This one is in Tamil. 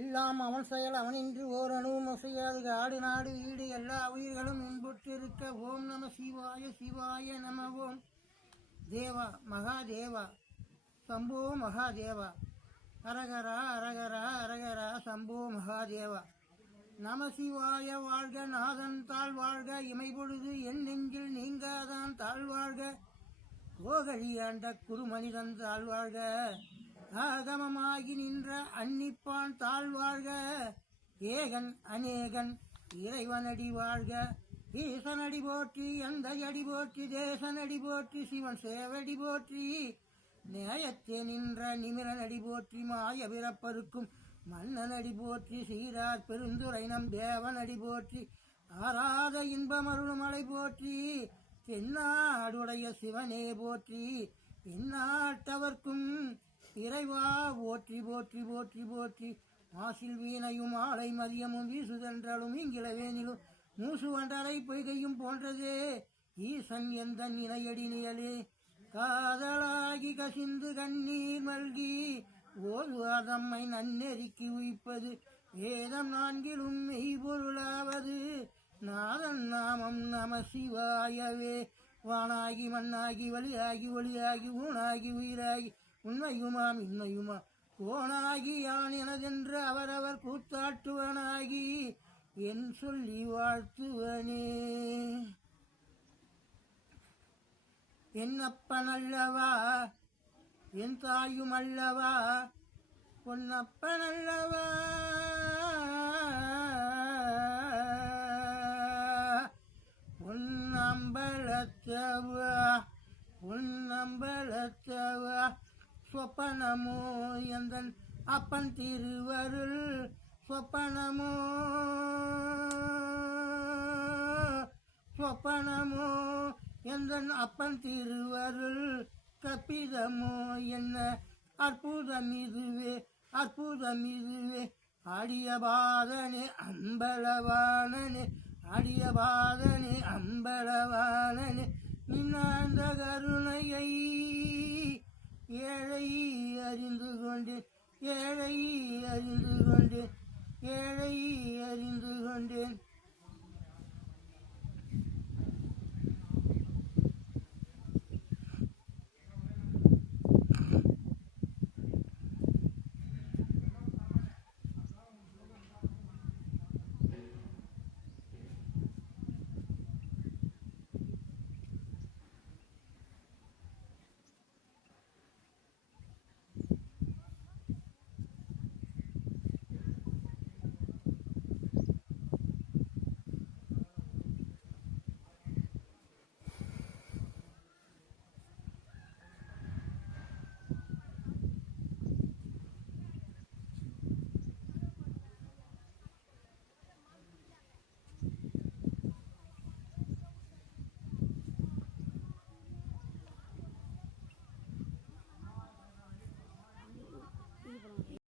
எல்லாம் அவன் செயல் அவனின்றி ஓர் அணுவும் அசையாது. ஆடு நாடு வீடு எல்லா உயிர்களும் இன்புற்றிருக்க. ஓம் நம சிவாய சிவாய நம. ஓம் தேவா மகாதேவா சம்போ மகாதேவா. அரகரா அரகரா அரகரா சம்போ மகாதேவா. நம சிவாய வாழ்க. நாதன் தாழ் வாழ்க. இமைபொழுது என் நெஞ்சில் நீங்காதான் தாழ்வாழ்க. கோகழியாண்ட குருமனிதன் தாழ்வாழ்க. ஆகமமாகி நின்ற அன்னிப்பான் தாழ்வாழ்க. ஏகன் அநேகன் இறைவனடி வாழ்க. ஈசனடி போற்றி எந்த அடி போற்றி தேசனடி போற்றி சிவன் சேவடி போற்றி. நேயத்தே நின்ற நிமிரனடி போற்றி மாய பிறப்பருக்கும் மன்னனடி போற்றி. சீரார் பெருந்துரை நம் தேவனடி போற்றி. ஆராத இன்பமருளும் மலை போற்றி. தென்னாடுடைய சிவனே போற்றி. எந்நாட்டவர்க்கும் இறைவா போற்றி போற்றி போற்றி போற்றி. மாசில் வீணையும் ஆலை மதியமும் வீசுதென்றாலும் இங்கிலவேனிலும் மூசு வண்டரை பொய்கையும் போன்றதே. ஈசன் எந்த இணையடி நிழலே. காதலாகி கசிந்து கண்ணீர் மல்கி ஓதுவார் தம்மை நன்னெறிக்கு உயிப்பது. வேதம் நான்கிலும் மெய்பொருளாவது. நாதன் நாமம் நம சிவாயவே. வானாகி மண்ணாகி வழியாகி ஒளியாகி ஊனாகி உயிராகி உண்மையுமாம் இன்னையுமா கோனாகி யான் எனதென்று அவரவர் கூத்தாட்டுவனாகி என் சொல்லி வாழ்த்துவனே. என்னப்பன் அல்லவா என் தாயும் அல்லவா பொன்னப்பன் அல்லவா. பொன்னம்பலத்தவா பொன்னம்பலத்தவா. சொப்பனமோ எந்தன் அப்பன் திருவருள். சொப்பனமோ சொப்பனமோ எந்தன் அப்பன் திருவருள். கப்பிதமோ என்ன அற்புதம் இதுவே அற்புதம் இதுவே. ஆடிய பாதனே அம்பலவானனே ஆடிய பாதனே அம்பலவானனே. நின்னாந்த கருணையை ஏழை அறிந்து கொண்டேன் ஏழை அறிந்து கொண்டேன் ஏழை அறிந்து கொண்டேன்.